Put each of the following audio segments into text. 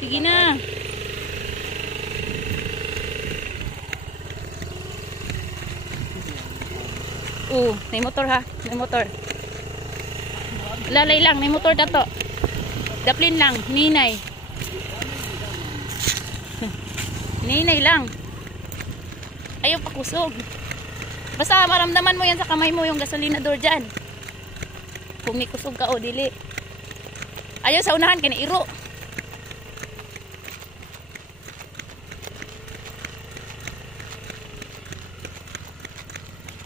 Sige na. May motor ha. May motor. Lalay lang. May motor dato. Daplin lang. Ninay. Ninay lang. Ayaw pakusog. Basta maramdaman mo yan sa kamay mo yung gasolinador dyan. Kung nikusog ka o dili. Ayaw sa unahan kinairo.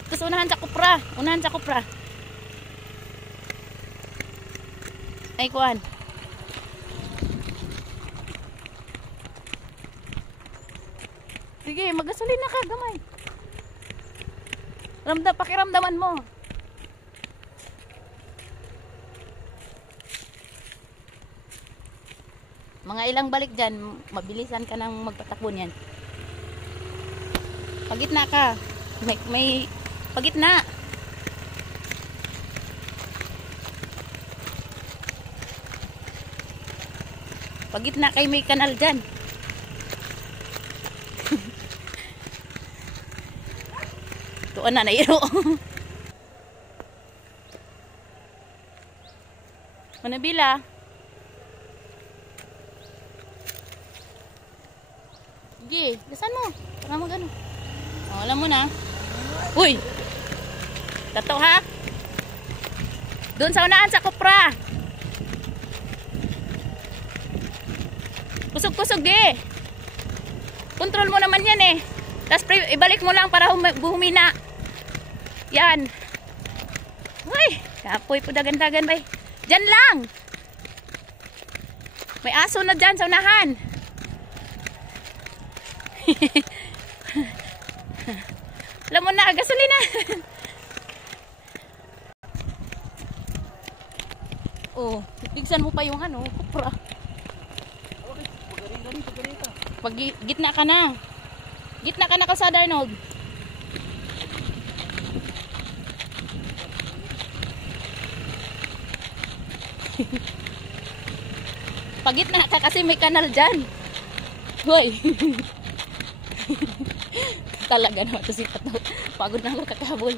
Tapos unahan sa kupra. Unahan sa kupra. Ay kuan. Sige, magasolina ka gamay. Pakiramdaman mo. Mga ilang balik dyan, mabilisan ka nang magpatakbo niyan. Pagitna ka. May pagitna. Pagitna kay may kanal dyan. Tuan na nairo. Manabila. Sige, gasan mo. Para mo gano'n. Alam mo na. Uy! Tato ha? Doon sa unahan sa kupra. Kusog-kusog eh. Control mo naman yan eh. Tapos ibalik mo lang para humina. Yan. Uy! Kapoy po dagan-dagan bay. Diyan lang. May aso na dyan sa unahan. Alam mo na, gasolina. Bigsan mo pa yung ano, kupra. Pag gitna ka na. Gitna ka na kalsada, Arnold. Pag gitna ka kasi may kanal dyan. Hoy. Talaga naman ito si Pato. Pagod na ako kakabol.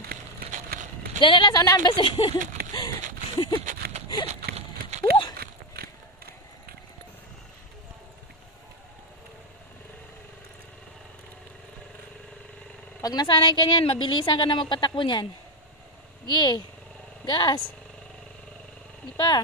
Diyan na lang sa unahan basi. Pag nasanay ka niyan, mabilisan ka na magpatakbo niyan. Sige. Gas. Di pa.